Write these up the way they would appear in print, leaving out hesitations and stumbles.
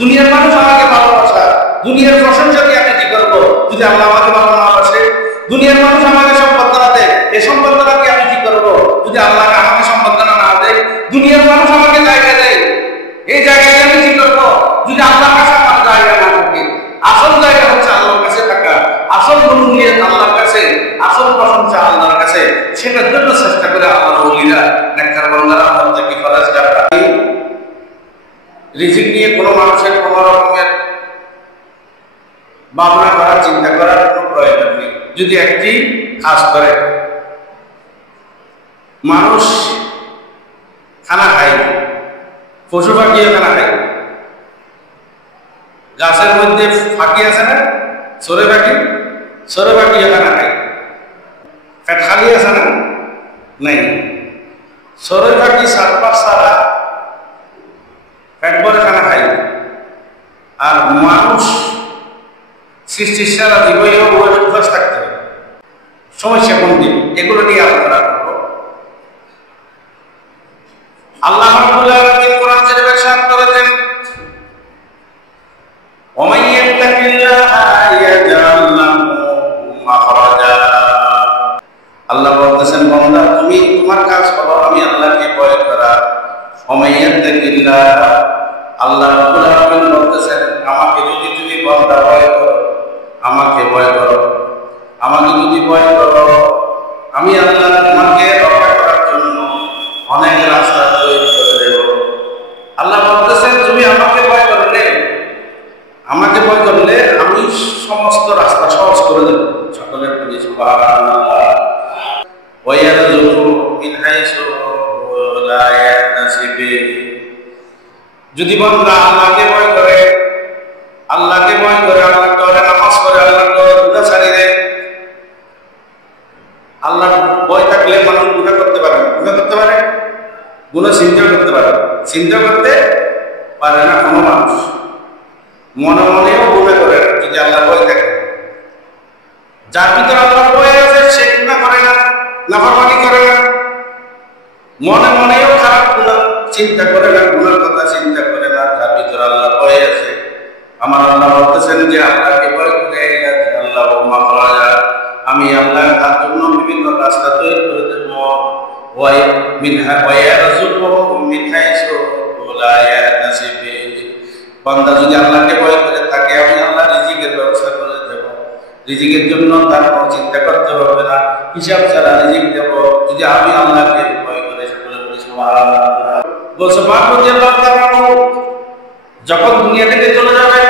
দুনিয়ার মানুষ আমাকে ভালোবাসা, দুনিয়ার প্রশংসা দিয়ে আমি কি করবো যদি আল্লাহ আমাকে ভালো না বাসে? দুনিয়ার মানুষ আমাকে সম্বর্ধনা দেয়, এই সম্বর্ধনাকে আমি কি করবো যদি আল্লাহ আমাকে সম্বর্ধনা না দেয়? দুনিয়ার মানুষ আমাকে জায়গা দেয়, এই জায়গায় আমি কি করবো যদি আল্লাহর কাছে আমার জায়গা না থাকে? আসল জায়গা হচ্ছে আল্লাহর কাছে থাকা, আসল মনোনীত আল্লাহর কাছে, আসল প্রশংসা আল্লাহর কাছে। সেটার জন্য চেষ্টা করে আল্লাহর ওলিরা নেককার বান্দারা মুত্তাকি ফরেজগাররা। রিজিক নিয়ে কোনো মানুষের কোনো রকমের ভাবনা করার, চিন্তা করার কোনো প্রয়োজন নেই। যদি একটি কাজ করে, মানুষ খানা খায়, পশু পাখিও খানা খায়, গাছের মধ্যে ফাঁকি আছে না, সরে পাখিও খানা খায়, পেট খালি আছে না, নাই, সরে পাখি সারপার সারা পেট ভরে খানা খায়। আর মানুষ সৃষ্টির সারা জীবনেও উপাস থাকতে হবে। সমস্যা কোন দিন? এগুলো নিয়ে আলোচনা করবো। আল্লাহ রাব্বুল আলামিন কোরআন শরীফে ইরশাদ করেছেন, ওয়া ইয়াত্তাকিল্লাহা ইয়াজআল লাহু মাখরাজা। আল্লাহ বলতেছেন, বান্দা তুমি তোমার কাজ করো, আমি আল্লাহকে ভয় করা। ওয়া ইয়াত্তাকিল্লাহা, আল্লাহ রাব্বুল আলামিন বলতেছেন, আমাকে যদি তুমি বান্দা ভয় করো, আমাকে ভয় করো, আমাকে যদি ভয় করো, আমি আল্লাহ তোমাকে রক্ষা করার জন্য অনেক রাস্তা তৈরি করে দেব। আল্লাহ বলতেছেন, তুমি আমাকে ভয় করলে আমি সমস্ত রাস্তা সহজ করে দেব। সকলের প্রতি সুবহানাল্লাহ। ওয়া ইয়ারযুকু মিন হাইসু লা ইয়াহতাসিব। যদি বান্দা আল্লাহকে ভয় করে, আল্লাহর ডরে নামাজ পড়ে, আল্লাহর ডরে গুনাহ ছাড়িয়ে দেয়। আল্লাহর ভয় থাকলে মানুষ গুনাহ করতে পারে না, গুনাহ চিন্তা করতে পারে না কোনো মানুষ। মনে মনেও গুনাহ করে না যদি আল্লাহর ভয় থাকে। যার ভিতরে আল্লাহর ভয় আছে সে গুনাহ করে না, নাফরমানি করে না, মনে মনেও খারাপ গুনাহ চিন্তা করে না, গুনার কথা চিন্তা করে না। যার ভিতরে আল্লাহর ভয় আছে, আমার আল্লাহ বলতেছেন যে আল্লাহকে ভয় করে আল্লাহ মাখরাজা, আমি আল্লাহ তার জন্য বিভিন্ন রাস্তা তৈরি করে দেব। ওয়া ইয়ারযুকুহু মিন হাইসু লা ইয়াহতাসিব। বান্দা যদি আল্লাহকে ভয় করে থাকে, আমি আল্লাহ রিজিকের ব্যবস্থা করে দেব। রিজিকের জন্য তার কোনো চিন্তা করতে হবে না, হিসাব ছাড়া রিজিক দেব যদি আমি আল্লাহকে ভয় করে। সকলে বলি সুবহানাল্লাহ। বলছে রাদিয়াল্লাহু তাআলা যখন দুনিয়া থেকে চলে যাবেন,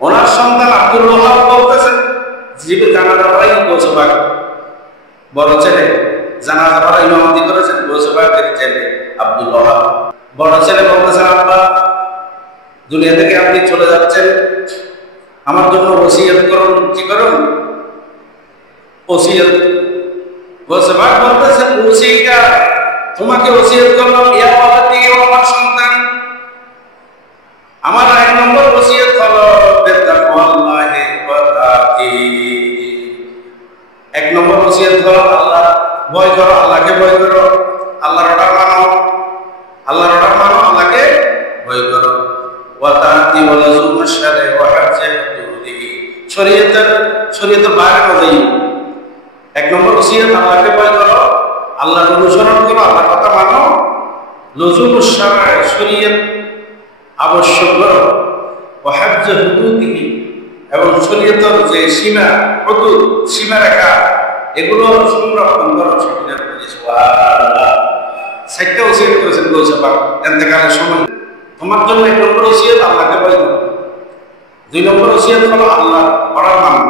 ওনার সন্তান আব্দুল ওয়াহাব বলতেছেন, জীবের জানাজা পড়াই গোসবাগ বড় ছেলে, জানাজা পড়া ইমামতি করেছেন গোসবাগের ছেলে আব্দুল ওয়াহাব। বড় ছেলে বলতেছেন, আব্বা দুনিয়া থেকে আপনি চলে যাচ্ছেন, আমার জন্য ওসিয়ত করুন। কি করুন? ওসিয়ত। গোসবাগ বলতেছেন, ওসিকা তোমাকে ওসিয়ত করলাম, ইয়া ওয়ালাদি, আমার সন্তান, আমার এক নম্বর ওসিয়ত হলো বিতাকওয়াল্লাহি ওয়া তাআতি। এক নম্বর ওসিয়ত হলো আল্লাহ ভয় করো, আল্লাহকে ভয় করো, আল্লাহর অর্ডার মানো, আল্লাহকে ভয় করো। ওয়া তাআতি ওয়া লাযুম শারঈ ওয়া হাজ্জা হুদুদিহি, শরীয়তের বাইরে না যাই। এক নম্বর ওসিয়ত আল্লাহকে ভয় করো, আল্লাহর অনুসরণ করো, আল্লাহর কথা মানো। লযুম শারঈ, শরীয়ত আবশ্যক করো। ওয়া হাজ্জা হুদুদিহি, এবং শরীয়তের যে সীমা, হুদুদ, সীমারেখা, এগুলো সংরক্ষণ করো। সকলের প্রতি সুবহানাল্লাহ। সাইটটা ওসিয়ত করেছেন গৌসবাগ ইন্তেকালের সময়। তোমার জন্য এক নম্বর ওসিয়ত আল্লাহকে ভয় করো, দুই নম্বর ওসিয়ত হলো আল্লাহর অর্ডার মানো,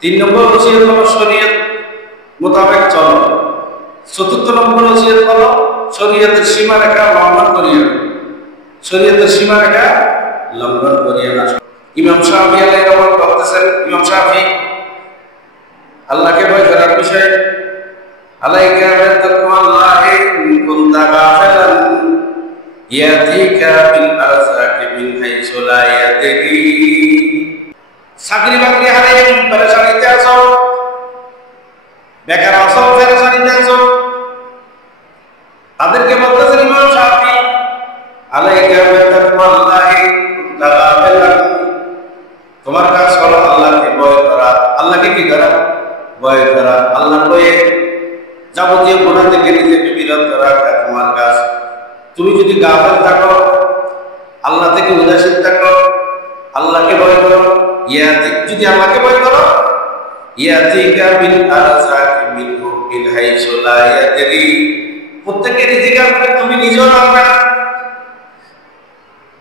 তিন নম্বর ওসিয়ত হলো শরীয়ত মোতাবেক চলো, চতুর্থ নম্বর ওসিয়ত হলো শরীয়তের সীমারেখা লঙ্ঘন করিও না, শরীয়তের সীমারেখা লঙ্ঘন করিও না। ইমাম শাফি আলাইহিস সালাম বলতেছেন, ইমাম শাফি আল্লাহকে ভয় করার বিষয়ে, আলাইকা বিতাকওয়াল্লাহি ইন কুনতা গাফিলান ইয়াতিকা বিল আরযাকি মিন হাইসু লা ইয়াতিকি। চাকরি বাকরি হারিয়ে পেরেশানিতে আছো, বেকার আছো, পেরেশানিতে আছো, তাদেরকে বলতেছেন ইমাম শাফি, আলাইকা বিতাকওয়াল্লাহি থেকে উদাসীন থাকো, আল্লাহকে ভয় করো। যদি আল্লাহকে ভয় করো, ইয়াতিকা বিল আরযাকি মিনহু বিল হাইসু লা ইয়াদরি, প্রত্যেকের রিজিক আসবে, তুমি নিজেও জানবে না।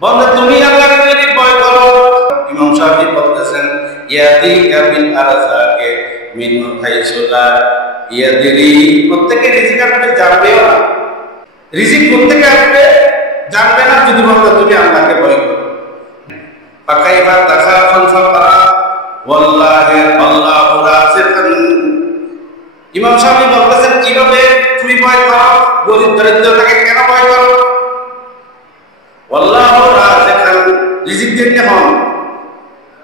বন্ধু, তুমি আল্লাহকে যদি ভয় করো, ইমাম শাফিঈ বলতেছেন ইয়াতিকা বিল আরযাকি মিনহু হাইসু লা ইয়াদরি, প্রত্যেকের রিজিক আসবে, জানবেও না। রিজিক প্রত্যেকে আসবে, জানবে না যদি বন্ধু তুমি আল্লাহকে ভয় করো। ফাকাইফা তাখাফুল ফাকরা ওয়াল্লাহি আল্লাহু রাযিকুন, ইমাম শাফিঈ বলতেছেন কিভাবে তুমি ভয় করো, গরীব দরিদ্রটাকে কেন ভয় করো? ওয়াল্লাহু রাযিকুন, রিজিক দিতে হন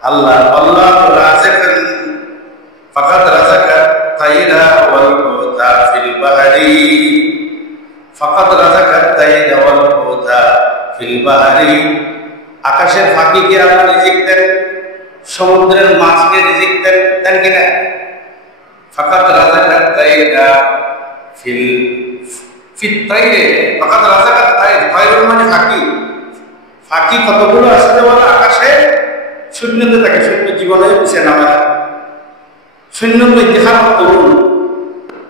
আল্লাহ, আল্লাহু রাযিকুন ফাকাদ রাযাকা তাইরা ওয়াল হুতা ফিল বাহরি, ফাকাদ রাযাকা তাইরা ওয়াল হুতা ফিল বাহরি, আকাশের ফাঁকিকে আল্লাহ রিজিক দেন, সমুদ্রের মাছকে রিজিক দেন, দেন কিনা? ফাকাদ রাযাকাত তাইরা ফিল তাইরে, ফাকাদ রাযাকাত তাইর, তাইরুল মানে ফাঁকি। ফাঁকি কতগুলো আসতে বলে আকাশে, শূন্যতে থাকে, শূন্য জীবনে পিছিয়ে নামে না, শূন্য ইতিহাস করুন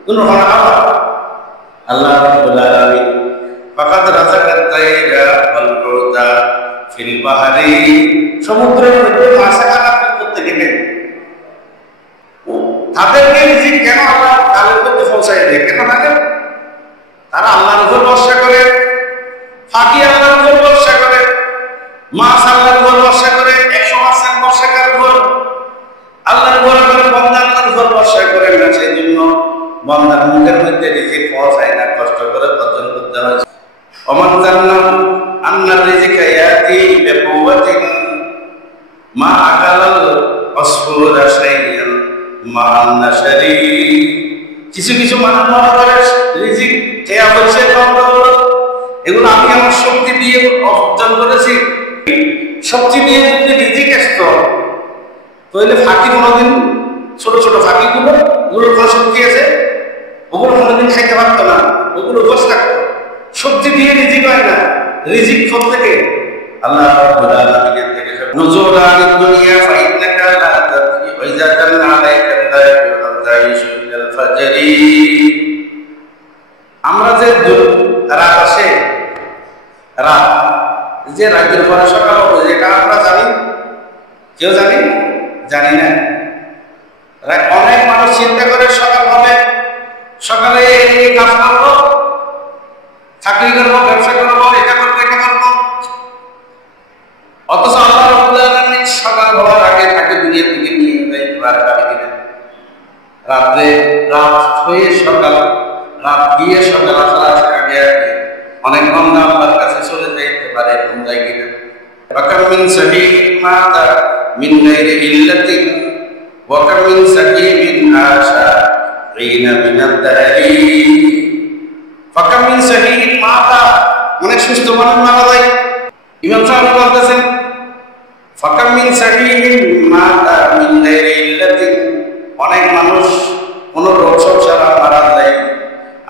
কোন আবার আল্লাহ রাব্বুল আলামিন ফাকাদ রাযাকাত তাইরা ওয়াল হুতা ফিল বাহরি, সমুদ্রের মধ্যে মাছ খানা করতে গেলে তাদেরকে রিজিক কেন আল্লাহ তাদের মধ্যে পৌঁছায় দেয়? কেন তাদের? তারা আল্লাহর উপর ভরসা করে, ফাঁকি আল্লাহর উপর ভরসা করে, মাছ আল্লাহর উপর ভরসা করে, 100% ভরসা করার উপর আল্লাহর উপর করে, বান্দা আল্লাহর উপর ভরসা করে না, সেই জন্য বান্দার মুখের মধ্যে রিজিক পৌঁছায় না, কষ্ট করে অর্জন করতে হয়। ওমান জান্না আন্না রিজিকা ইয়াতি বিকুওয়াতিন মা আকালাল আসফুরা শাইয়ান মা নাশরি, কিছু কিছু মানুষ মনে করে রিজিক খেয়া হচ্ছে, এগুলো আমি আমার শক্তি দিয়ে অর্জন করেছি। শক্তি দিয়ে যদি রিজিক আসতো তাহলে ফাঁকি কোনোদিন, ছোট ছোট ফাঁকিগুলো ওগুলো কোনো শক্তি আছে, ওগুলো কোনোদিন খাইতে পারতো না, ওগুলো বসে থাকতো। শক্তি দিয়ে রিজিক হয় না, রিজিক থেকে আল্লাহ রাব্বুল আলামিনের থেকে। নুজুলা আনিদ দুনিয়া ফাইন্নাকা লা তাতি ওয়া ইযা কানা আলাইকা আল-লাইলু তাইশু মিনাল ফাজরি, আমরা যে রাত আসে, রাত যে রাতের পরে সকাল হবে, যেটা আমরা জানি, কেউ জানি না। অনেক মানুষ চিন্তা করে সকাল হবে, সকালে এই কাজ করবো, চাকরি করবো, ব্যবসা করবো, এটা করবো, এটা করবো, অথচ আল্লাহ রাব্বুল আলামিন সকাল হওয়ার আগে তাকে দুনিয়া থেকে নিয়ে যায়। রাত্রে রাত হয়ে সকাল, রাত গিয়ে সকাল আসার আগে অনেক বান্দা আল্লাহর কাছে চলে যাইতে পারে, কোন যায় কিনা? ওয়াকাম মিন সাহিহিন মাতা মিন গায়রি ইল্লাতিন ওয়া কাম মিন সাকিমিন আশা রিনা মিনাদ দারি, ওয়াকাম মিন সাহিহিন মাতা, অনেক সুস্থ মানুষ মারা যায়। ইমাম সাহেব বলতেছেন ওয়াকাম মিন সাহিহিন মাতা মিন গায়রি ইল্লাতিন, অনেক মানুষ কোন রোগ ছাড়া মারা যায়।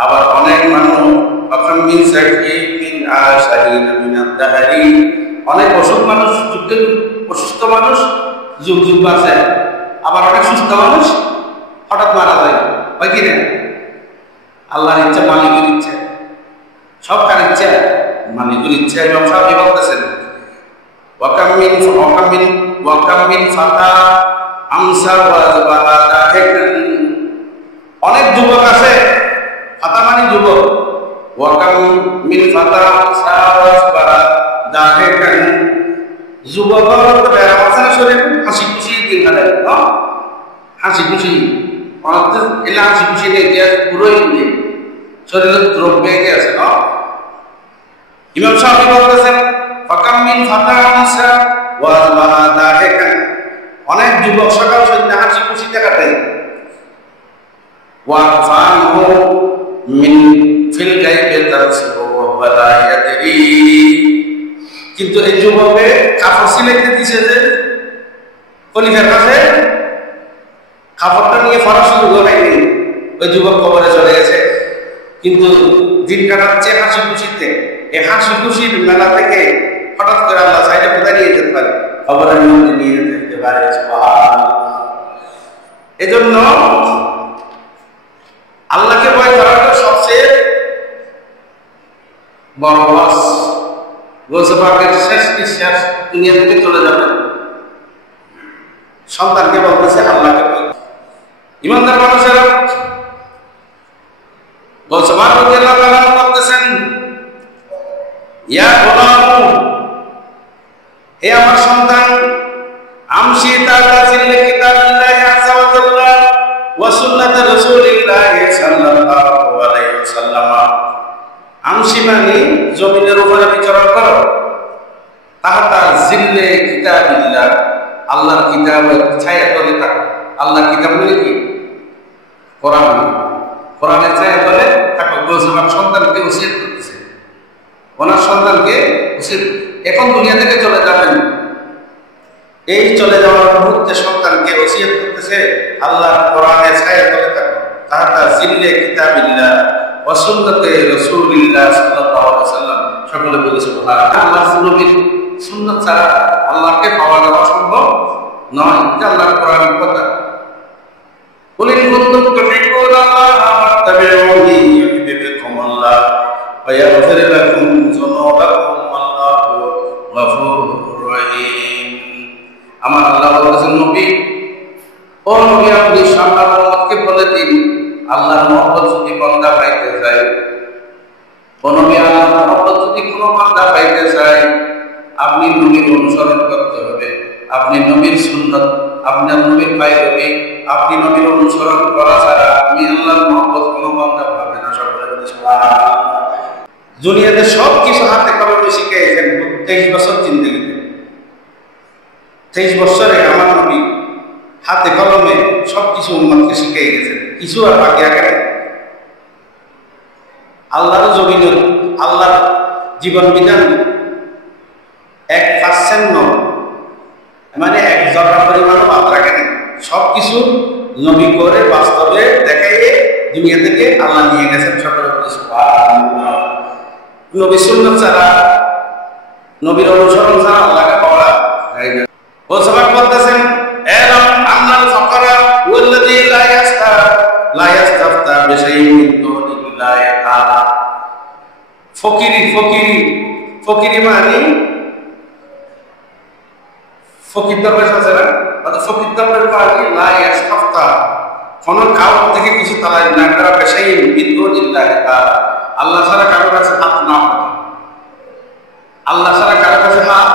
আবার অনেক মানুষ ওয়াকাম মিন সাকিমিন আশা রিনা মিনাদ দারি, অনেক অসুখ মানুষ, অসুস্থ মানুষ যুগ যুগ বাঁচে। আবার অনেক সুস্থ মানুষ হঠাৎ মারা যায়, হয় কি না? আল্লাহর ইচ্ছা, মালিকের ইচ্ছা, সব কার ইচ্ছা? মালিকের ইচ্ছা। এবং সব বলতেছেন ওয়াকাম মিন ফাতা আমসা ওয়াজবালা দাহিকান, অনেক যুবক আছে, ফাতা মানে যুবক, ওয়াকাম মিন ফাতা আমসা ওয়াজবালা দাহিকান, যুবকর তো ব্যায়াম আছে না, শরীর হাসি খুশি দিন কাটায়, হাসি খুশি, এলা হাসি খুশি নেই, পুরোই নেই, শরীরের দ্রব পেয়ে গেছে না। ইমাম শাফি বলতেছেন ফাকাম মিন ফাতা আমসা ওয়াজবালা দাহিকান, অনেক যুবক সকাল সন্ধ্যা হাসি খুশিতে কাটায়। ওয়া ফানহু মিন ফিল গায়বি তারসিবু ওয়া লা ইয়াদরি, কিন্তু এই যুবকে কাপড় সিলাইতে দিছে যে খলিফার কাছে, কাপড়টা নিয়ে ফরা শুরু করেনি, ওই যুবক কবরে চলে গেছে। কিন্তু দিন কাটাচ্ছে হাসি খুশিতে, এই হাসি খুশির মেলা থেকে হঠাৎ করে আল্লাহ সাইডে এজন্য আল্লাহকে ভয় করাটা সবচেয়ে বড় ওয়াজ। গৌসে পাকের শেষ নিঃশ্বাস দুনিয়া থেকে চলে যাবেন, সন্তানকে বলতেছে আল্লাহকে ভয়। ইমানদার মানুষেরা গৌসে পাক রাদিয়াল্লাহু তাআলা বলতেছেন, ইয়া গোলাম, হে আমার সন্তান, আমশি তাআলা জিল্লি কিতাবিল্লাহি আযজা ওয়া জাল্লা ওয়া সুন্নাতি রাসূলিল্লাহি সাল্লাল্লাহু আলাইহি ওয়াসাল্লাম। আমশি মানে জমিনের উপরে বিচরণ করো, তাহাতা জিল্লে কিতাবিল্লাহ, আল্লাহর কিতাবের ছায়া তলে থাকো। আল্লাহর কিতাব মানে কি? কোরআন। কোরআনের ছায়া তলে থাকো। গৌসে পাক সন্তানকে ওসিয়ত করতেছে, ওনার সন্তানকে ওসিয়ত, এখন দুনিয়া থেকে চলে যাবেন, এই চলে যাওয়ার মুহূর্তে সন্তানকে ওসিয়ত করতেছে আল্লাহর কোরআনের ছায়া তলে থাকো, তাহাতা জিল্লে কিতাবিল্লাহ ওয়া সুন্নতি রাসূলিল্লাহ সাল্লাল্লাহু আলাইহি ওয়াসাল্লাম। সকলে বলে সুবহানাল্লাহ। আল্লাহর নবীর সুন্নাত ছাড়া আল্লাহকে পাওয়া যাওয়া সম্ভব নয়। এটা আল্লাহর কোরআনের কথা। কুল ইন কুনতুম তুহিব্বুনাল্লাহা ফাত্তাবিউনি ইউহিব্বুকুমুল্লাহ ওয়া ইয়াগফির লাকুম যুনুবাকুম ওয়াল্লাহু গফুরুর রহিম। আমার আল্লাহ বলেছেন, নবী, ও নবী, আপনি সামনে উম্মতকে বলে দিন, আল্লাহর মহব্বত যদি বান্দা পাইতে চায়, ও নবী, আল্লাহর মহব্বত যদি কোনো বান্দা পাইতে চায়, আপনি নবীর অনুসরণ করতে হবে। আপনি নবীর সুন্নাত, আপনার নবীর পায়রবি, আপনি নবীর অনুসরণ করা ছাড়া আপনি আল্লাহর মহব্বত কোনো বান্দা পাবে না। সকলে বলে সুবহানাল্লাহ। দুনিয়াতে সব কিছু হাতে কলমে শিখিয়েছেন 23 বছর জিন্দেগিতে। 23 বছরে আমার নবী হাতে কলমে সবকিছু উম্মতকে শিখিয়ে গেছেন, কিছু আর বাকি রাখে নাই। আল্লাহর জমিন, আল্লাহর জীবন বিধান 1% নয়, মানে 1 জরা পরিমাণও বাদ রাখে নাই। সবকিছু নবী করে বাস্তবে দেখাইয়ে দুনিয়া থেকে আল্লাহ নিয়ে গেছেন। সকলে বলে সুবহানাল্লাহ। নবী সুন্নাত ছাড়া, নবীর অনুসরণ ছাড়া আল্লাহকে পাওয়া যায় না। ও সবাই বলতেছেন, এলাম আন্নাল ফাকরা ওয়াল্লাযী লা ইয়াস্তাফতা বিশাইইন মিন দুনিল্লাহি তাআলা। ফকিরি মানে ফকির দরবেশ আছে না, অর্থাৎ ফকির দরবেশ মানে লা ইয়াস্তাফতা, কোন কারণ থেকে কিছু তারা না করা, বিশাইইন মিন দুনিল্লাহি তাআলা, আল্লাহ ছাড়া কারো কাছে হাত না পাতা। আল্লাহ ছাড়া কারো কাছে হাত,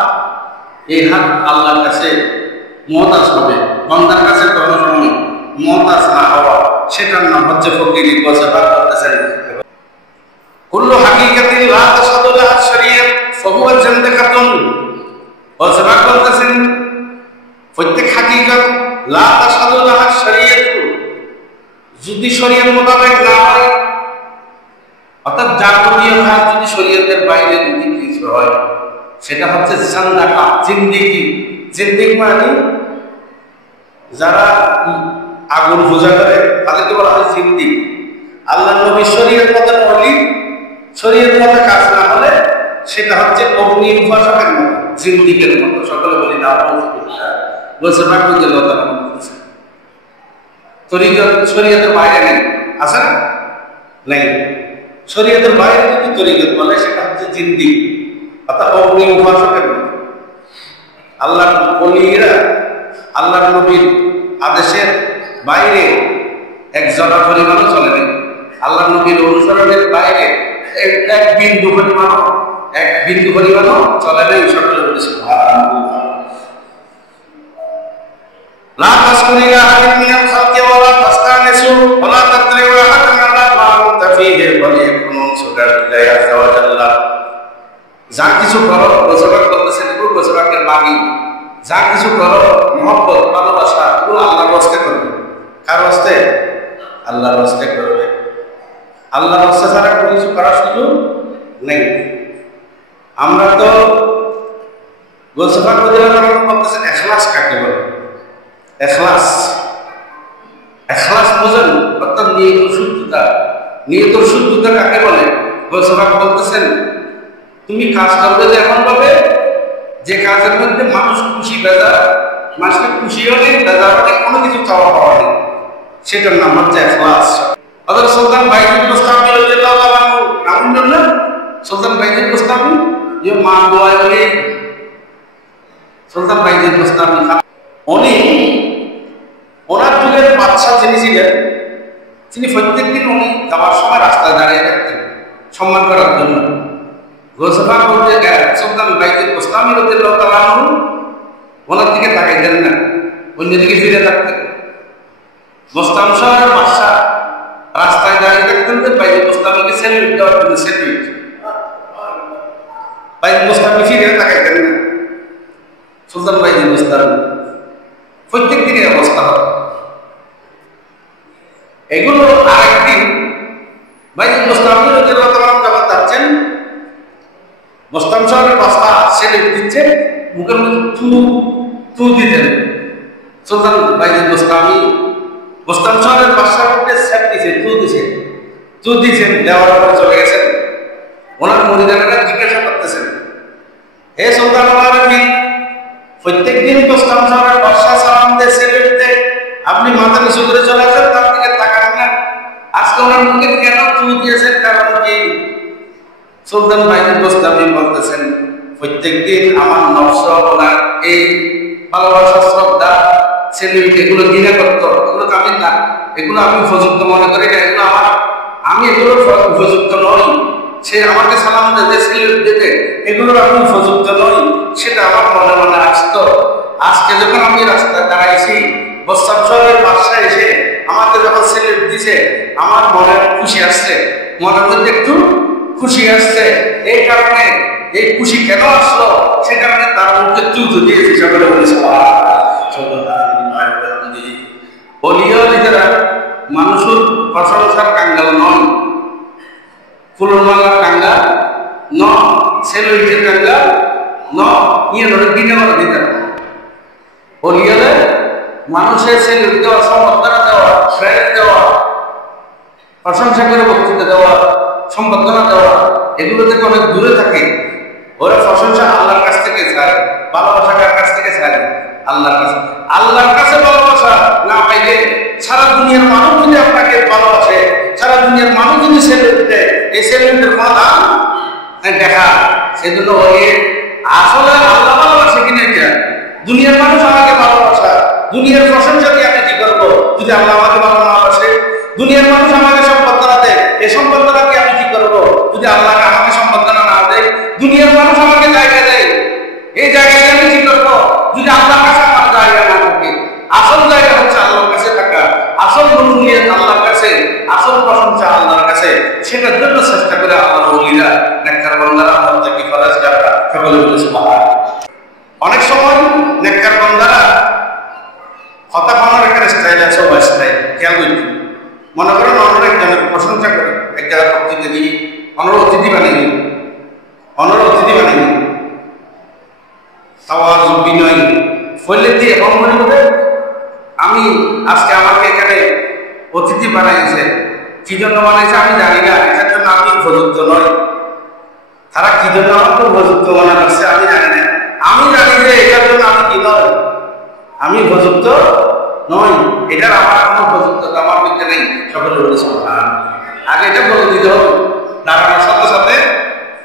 এই হাত আল্লাহর কাছে মুহতাজ হবে, বান্দার কাছে কোনো সময় মুহতাজ না হওয়া, সেটার নাম হচ্ছে ফকিরি। গৌসে পাক বলতেছেন, কুল্লু হাকিকাতিন লা তাশহাদু লাহা শরিয়াত ফাহুয়া জান্দাকাতুন। গৌসে পাক বলতেছেন, প্রত্যেক হাকিকত লা তাশহাদু লাহা শরিয়াত, যদি শরীয়ত মোতাবেক না হয়, অর্থাৎ জাতীয় কাজ যদি শরীয়তের বাইরে যদি কিছু হয়, সেটা হচ্ছে জান্দাকা, জিন্দেগি। জিন্দেগি মানে যারা আগুন পূজা করে তাদেরকে বলা হয় জিন্দেগি। আল্লাহ নবী শরীয়ত মতো নলি, শরীয়ত মতো কাজ না হলে সেটা হচ্ছে অগ্নি উপাসকের মতো, জিন্দেগির মতো। সকলে বলি না বলছে শরীয়তের বাইরে নেই, আছে না? নেই। শরীয়তের বাইরে যদি তরিকত বলে সেটা হচ্ছে জিন্দেগি, অর্থাৎ অগ্নি উপাসকের মতো। আল্লাহ ওলিরা আল্লাহর নবীর আদেশের বাইরে 1 জরা পরিমাণও চলে নেই। আল্লাহর নবীর অনুসরণের বাইরে এক বিন্দু পরিমাণও চলে নেই। সকলে বলে সুবহানাল্লাহ। লা তাসকুরি আহাদিন মিনাল খালকি ওয়া লা তাস্তানিসু ওয়া লা তাদরিউ আহাদান আলা মা কুনতা ফীহি ওয়া লিয়াকুন সুকারিল্লাহি আযজা ওয়া জাল্লা। যা কিছু করো, গোসবাক বলতেছেন, এগুলো গোসবাকের বাণী। যা কিছু করো, মহব্বত, ভালোবাসা, এগুলো আল্লাহর ওয়াস্তে করবে। কার ওয়াস্তে? আল্লাহর ওয়াস্তে করবে। আল্লাহর ওয়াস্তে ছাড়া কোনো কিছু করার সুযোগ নেই। আমরা তো গোসবাক বলতেছেন ইখলাস কাকে বলে? ইখলাস বোঝেন? অর্থাৎ নিয়তের শুদ্ধতা। নিয়তের শুদ্ধতা কাকে বলে? গোসবাক বলতেছেন, তুমি কাজ করবে যে এমন ভাবে যে কাজের মধ্যে মানুষ খুশি, বেজার, মানুষকে খুশি হলে বেজার হলে কোনো কিছু চাওয়া পাওয়া নেই। সেটার নাম হচ্ছে ইখলাস। হযরত সুলতান বাইজিদ বুস্তামি রাদিয়াল্লাহু আনহু নাম না সুলতান বাইজিদ বুস্তামি যে মা দোয়া বলে সুলতান বাইজিদ বুস্তামি উনি ওনার যুগের বাদশাহ যিনি ছিলেন তিনি প্রত্যেকদিন উনি যাওয়ার সময় রাস্তায় দাঁড়িয়ে থাকতেন সম্মান করার জন্য। গোসফা বলতে সুলতান বাইজিদ বুস্তামি রাদিয়াল্লাহু তাআলা আনহু ওনার দিকে তাকাইতেন না, অন্যদিকে ফিরে থাকতেন। বোস্তাম শহরের বাদশাহ রাস্তায় দাঁড়িয়ে থাকতেন যে বাইজিদ বুস্তামিকে সেলিউট দেওয়ার জন্য, সেলিউট। বাইজিদ বুস্তামি ফিরে তাকাইতেন না। সুলতান বাইজিদ বুস্তামি প্রত্যেক দিনের অবস্থা হবে এগুলো। আরেকদিন বাইজিদ বুস্তামি রাদিয়াল্লাহু তাআলা যখন যাচ্ছেন, বোস্তাম শহরের বাদশাহ সেলিউট দিচ্ছে, মুখের মধ্যে থু দিতেন। সুলতান বাইজিদ বুস্তামি বোস্তাম শহরের বাদশার মধ্যে সেট দিছে, থু দিয়েছেন, দেওয়ার পরে চলে গেছেন। ওনার মরিদানেরা জিজ্ঞাসা করতেছেন, হে সুলতান আলামিন, প্রত্যেকদিন বোস্তাম শহরের বাদশাহ সালাম দিয়ে সেলিউট দেয়, আপনি মাথা নিচু করে চলে আসেন, তার দিকে তাকান না, আজকে ওনার মুখে কেন থু দিয়েছেন, কারণ কি? সুলতান বাইজিদ বুস্তামি বলতেছেন, প্রত্যেকদিন আমার নফস ওনার এই ভালোবাসা, শ্রদ্ধা, সেলিউট এগুলো ঘৃণা করত, এগুলো আমি না, এগুলো আমি উপযুক্ত মনে করি না, এগুলো আমার, আমি এগুলো উপযুক্ত নই। সে আমাকে সালাম দিতে, সেলিউট দিতে, এগুলো আমি উপযুক্ত নই, সেটা আমার মনে মনে আসতো। আজকে যখন আমি রাস্তায় দাঁড়াইছি, বোস্তাম শহরের বাদশা এসে আমাকে যখন সেলিউট দিছে, আমার মনে খুশি আসছে, মনের মধ্যে একটু খুশি আসছে। এই কারণে এই খুশি কেন আসলো, সে কারণে তার মুখে চুজু দিয়েছি। সকলে বলেছে মানুষের প্রশংসার কাঙ্গাল নয়, ফুলমালার কাঙ্গাল ন, সেলুইটের কাঙ্গাল ন, ইয়ে ধরে দিনে করে দিতে বলিয়ালে মানুষের সেলুইট দেওয়া, সম্বর্ধনা দেওয়া, শ্রেয় দেওয়া, প্রশংসা করে বক্তৃতা দেওয়া, সম্বর্ধনা দেওয়া, এগুলো থেকে অনেক দূরে থাকে। ওরা প্রশংসা আল্লাহর কাছ থেকে চায়, ভালোবাসা কার কাছ থেকে চায়? আল্লাহর কাছে। আল্লাহর কাছে ভালোবাসা না পাইলে সারা দুনিয়ার মানুষ যদি আপনাকে ভালোবাসে, সারা দুনিয়ার মানুষ যদি সেলুট দেয়, এই সেলুটের কোনো দাম দেখা। সেজন্য ওই আসলে আল্লাহ ভালোবাসে কিনা, এটা দুনিয়ার মানুষ আমাকে ভালোবাসা, দুনিয়ার প্রশংসা দিয়ে আমি কি করবো যদি আল্লাহ আমাকে ভালো না বাসে? দুনিয়ার মানুষ আমাকে সম্বর্ধনা দেয়, এই সম্বর্ধনাকে আমি কি করবো যদি আল্লাহ আমাকে সম্বর্ধনা না দেয়? দুনিয়ার মানুষ আমাকে জায়গা দেয়, এই জায়গায় আমি কি করবো যদি আল্লাহর কাছে আমার জায়গা না থাকে? আসল জায়গা হচ্ছে আল্লাহর কাছে থাকা, আসল মূল্যায়ন আল্লাহর কাছে, আসল প্রশংসা আল্লাহর কাছে। সেটার জন্য চেষ্টা করে আল্লাহর ওলিরা, নেককার বান্দারা আল্লাহ থেকে ফরজ যারা সকলে বলে সুবহান। অনেক সময় নেককার বান্দারা কথা বলার একটা স্টাইল আছে, ও স্টাইল খেয়াল করি। মনে করেন অন্য একজনের প্রশংসা করে, এক জায়গায় বক্তৃতা দিয়ে অনর অতিথি বানিয়ে নিন, অনর অতিথি বানিয়ে নিন, তাওয়াজু, বিনয় ফলে দিয়ে এবং মনে করে আমি আজকে আমাকে এখানে অতিথি বানাইছে, কি জন্য বানাইছে আমি জানি না, এটার জন্য আমি উপযুক্ত নই। তারা কি জন্য আমাকে উপযুক্ত মনে করছে আমি জানি না, আমি জানি যে এটার জন্য আমি কি নয়, আমি উপযুক্ত নই, এটার আমার কোনো উপযুক্ততা আমার মধ্যে নেই। সকলে বলেছে আগে এটা বলে দিতে হবে, দাঁড়ানোর সাথে সাথে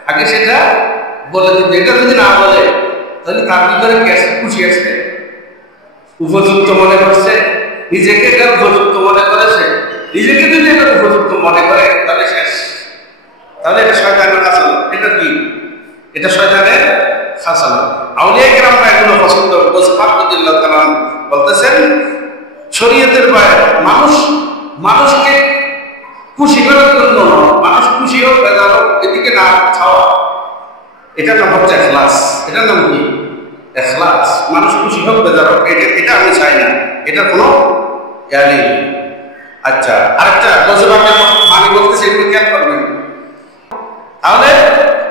আগে সেটা বলে দিতে। এটা যদি না বলে তাহলে তার ভিতরে খুশি আসছে, উপযুক্ত মনে করছে, নিজেকে এটা উপযুক্ত মনে করেছে, নিজেকে যদি এটা উপযুক্ত মনে করে তাহলে শেষ, তাহলে এটা শয়তানের খাসালা। এটা কি? এটা শয়তানের খাসালা। আউলিয়া কেরামরা এগুলো পছন্দ বলতেছেন শরীয়তের বাইরে মানুষকে খুশি করার জন্য, মানুষ খুশি হোক বেজার হোক এদিকে না খাওয়া, এটার নাম হচ্ছে ইখলাস। এটার নাম কি? ইখলাস। মানুষ খুশি হোক বেজার হোক, এটা আমি চাই না, এটা কোনো ইয়া নেই। আচ্ছা, আরেকটা গজবাকে মানে বলতেছে, এগুলো খেয়াল করবেন। তাহলে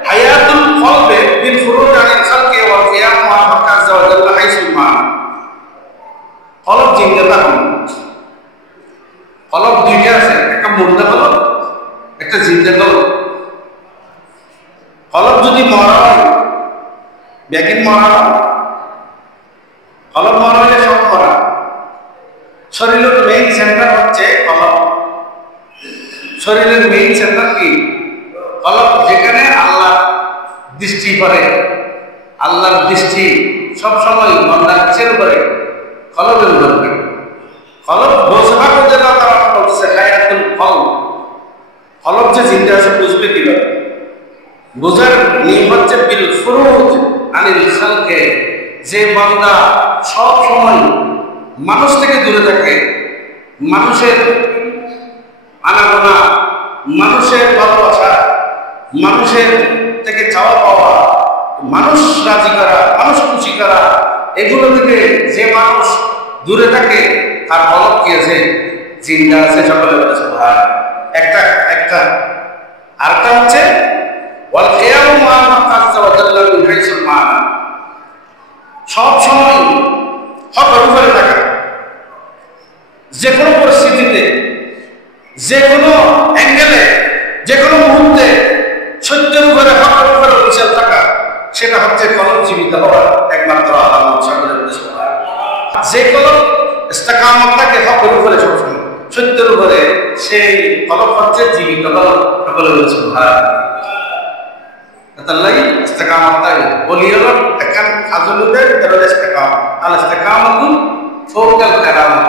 হায়াতুল কলবে বিল ফুরুজ আনিল খালকি ওয়াল কিয়াম মা হাক্কা আযজা ওয়া জাল্লা হাইসুল মান। কলব জিন্দা থাকুন। কলব দুইটা আছে, একটা মুর্দা কলব, একটা জিন্দা কলব। কলব যদি মরা হয়, ব্যাগিন মরা হয়, কলব মরা হলে সব মরা। শরীরের মেইন সেন্টার হচ্ছে শরীরের মেইন সেন্টার কি? কলব, যেখানে আল্লাহ দৃষ্টি করে। আল্লাহর দৃষ্টি সবসময় বান্দার কিসের উপরে? কলবের উপরে। কলব বোঝা করতে না, তারা বলছে হায়াতুল কলব। কলব যে চিন্তা আছে বুঝবে কিভাবে? বোঝার নিয়ম হচ্ছে বিল ফুরুজ আনিল খালকে। যে বান্দা সব সময় মানুষ থেকে দূরে থাকে, মানুষের আনাগোনা, মানুষের ভালোবাসা, মানুষের থেকে চাওয়া পাওয়া, মানুষ রাজি করা, মানুষ খুশি করা, এগুলো থেকে যে মানুষ দূরে থাকে তার কলব কি আছে? চিন্তা আছে। সকলে বলেছে একটা একটা। আরেকটা হচ্ছে ওয়াল কিয়ামু মা আযজা ওয়া জাল্লা মিন হাইসুল মানা। সব সময় হকের উপরে থাকা, যে কোনো পরিস্থিতিতে, যে কোনো অ্যাঙ্গেলে, যে কোনো মুহূর্তে সত্যের উপরে, হকের উপরে অবিচল থাকা, সেটা হচ্ছে কলব জীবিত হওয়ার একমাত্র আলামত। সকলে বলেছে যে কলব ইস্তেকামত থাকে হকের উপরে, সবসময় সত্যের উপরে, সেই কলব হচ্ছে জীবিত কলব। সকলে বলেছে তাল্লাই ইস্তেকামত থাকে। বলি হলো একান আজলুদের ভিতরে ইস্তেকামত। আল ইস্তেকামতু ফাওকাল কারামত।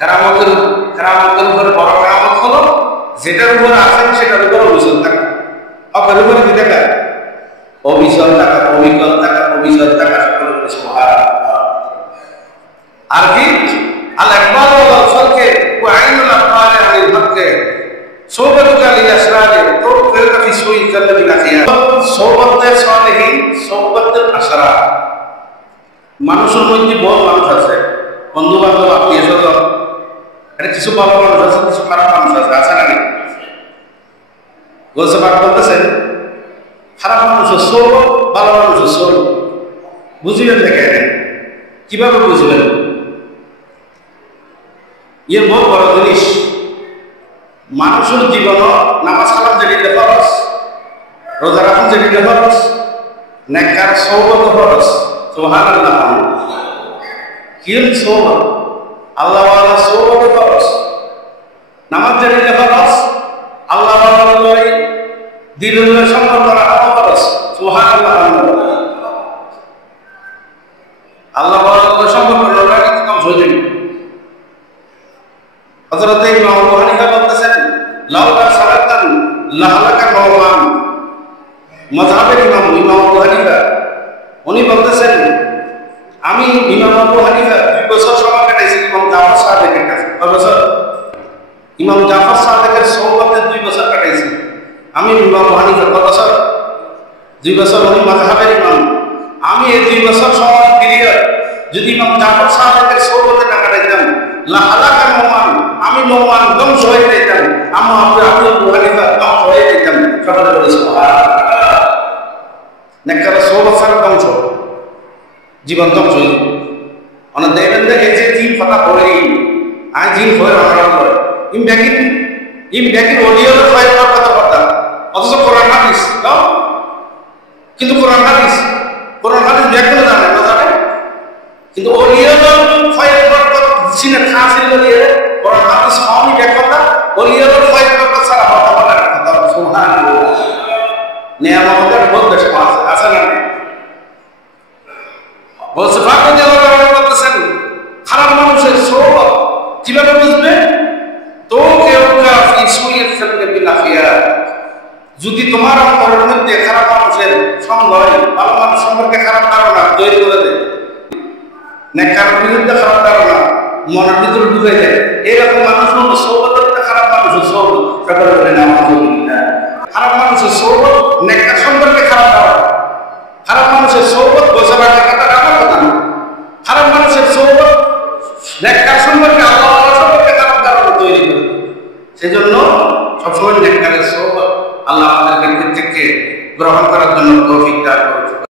কারামতের উপরে বড় কারামত হলো যেটার উপরে আছেন সেটার উপরে অবিচল থাকা। হকের উপরে কি থাকা? অবিচল থাকা, অবিকল থাকা, অবিচল থাকা। সকলে বলেছে আর কি? আল আকবার ওয়াল ফালকে ওয়া আইনুল আকবার আনিল হককে। সোহবতুকা লিল আসরারে তুফিকা ফি সুইল জান্নাতি নাফিয়া। সোহবতে সালেহিন, সোহবতুল আশরা। মানুষের মধ্যে বহু মানুষ আছে, বন্ধু বান্ধব, আত্মীয় স্বজন, এটা কিছু ভালো মানুষ আছে, কিছু খারাপ মানুষ আছে, আছে না? গোলসে পাক বলতেছেন খারাপ মানুষের সোহবত, ভালো মানুষের সোহবত বুঝবেন দেখেন। কিভাবে বুঝবেন? ইয়ে বহু বড় জিনিস। মানুষের জীবন নামাজ কালাম যেটিতে ফরজ, রোজা রাখুন যেটিতে ফরজ, নেককার সোহবত ফরজ। সুবহানাল্লাহ। কি সোহবত? আল্লাহ ওয়ালা সোহবত ফরজ। নামাজ যেটিতে ফরজ, আল্লাহ ওয়ালা দিনের সম্পর্ক রাখা ফরজ। সুবহানাল্লাহ। আল্লাহ ওয়ালা সম্পর্ক রাখা কম হয়ে হযরত ইমাম আবু হানিফা বলতেছেন লাউলা সালাতান লাহালাকা নওমান। মাযহাবের ইমাম আবু হানিফা উনি বলতেছেন আমি ইমাম আবু হানিফা 2 বছর সময় কাটাইছি ইমাম জাফর সাদিকের কাছে। কত বছর? ইমাম জাফর সাদিকের সোহবতে 2 বছর কাটাইছি আমি। ইমাম আবু হানিফা কত বছর? 2 বছর। উনি মাযহাবের ইমাম। আমি এই 2 বছর সময় পিরিয়ড যদি ইমাম জাফর সাদিকের সোহবতে না কাটাইতাম, লাহালাকা নওমান, আমি নওমান ধ্বংস হয়ে যেতাম। আমি আবু হানিফা ধ্বংস হয়ে যেতাম। সকলে বলে সুবহানাল্লাহ। নেককার সোহবত ছাড়া ধ্বংস, জীবন ধ্বংস হয়ে যাবে। অনেক দেখবেন যে এই যে জিন ফাটা পড়ে আই জিন হয়ে রান্না করে ইম ব্যাকিং অডিও ফাইল করার কথা, অথচ কোরআন হাদিস দাও, কিন্তু কোরআন হাদিস ব্যাখ্যা জানে না, জানে কিন্তু অডিও ফাইল করার কথা সিনে খাসিল দিয়ে কোরআন হাদিস কমই ব্যাখ্যা, অডিও ফাইল করার কথা ছাড়া হতে পারে না। সুবহানাল্লাহ। নিয়ামতের বহুত বেশি আছে না? বলছে ফাঁকা দেওয়া বলতেছেন খারাপ মানুষের সোহবত কিভাবে বুঝবে? তো কেউ কাফি সুইয়ের সঙ্গে বিলাফিয়া। যদি তোমার অন্তরের মধ্যে খারাপ মানুষের সঙ্গ হয়, ভালো মানুষ সম্পর্কে খারাপ ধারণা তৈরি করে দেয়, নেককার বিরুদ্ধে খারাপ ধারণা মনের ভিতরে ঢুকে যায়, এইরকম মানুষ হলো সোহবতের খারাপ মানুষের সোহবত। সকলে বলে না খারাপ মানুষের সোহবত নেককার সম্পর্কে খারাপ ধারণা। খারাপ মানুষের সোহবত বোঝা রাখার কথা আমার কথা না। খারাপ মানুষের সোহবত নেককার সম্পর্কে, আল্লাহ সম্পর্কে খারাপ ধারণা তৈরি করে। সেজন্য সবসময় নেককারের সোহবত আল্লাহ আমাদেরকে প্রত্যেককে গ্রহণ করার জন্য তৌফিক দান